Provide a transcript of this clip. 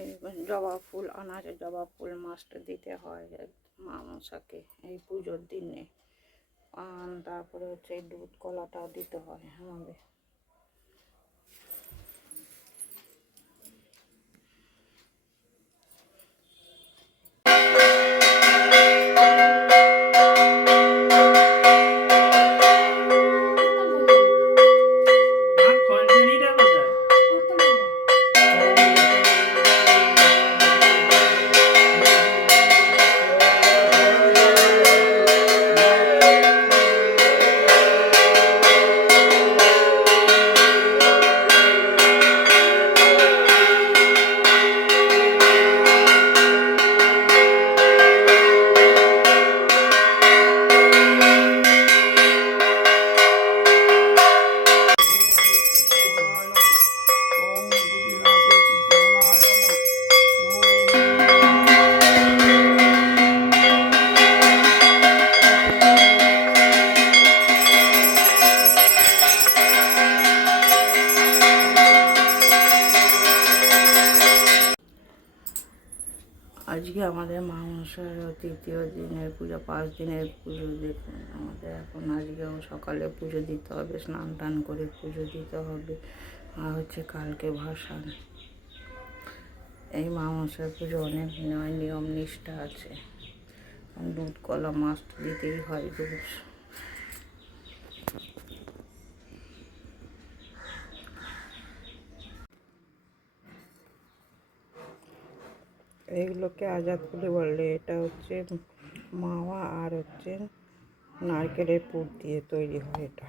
এই জবা ফুল আনা আছে, জবা ফুল মাস্ট দিতে হয় মা মনসাকে এই পুজোর দিনে। পান, তারপরে হচ্ছে এই দুধ কলাটাও দিতে হয় আমাদের। আজকে আমাদের মা মনসার তৃতীয় দিনের পুজো, 5 দিনের পুজো। দেখুন আমাদের এখন আজকেও সকালে পুজো দিতে হবে, স্নান টান করে পুজো দিতে হবে। আর হচ্ছে কালকে ভাসান। এই মা মনসার পুজো অনেক নিয়ম নিষ্ঠা আছে। দুধ কলা মাস্ট দিতেই হয় রোজ। এইগুলোকে আজাদ ফুলি বলে। এটা হচ্ছে মাওয়া আর হচ্ছে নারকেলের পুর দিয়ে তৈরি হয় এটা।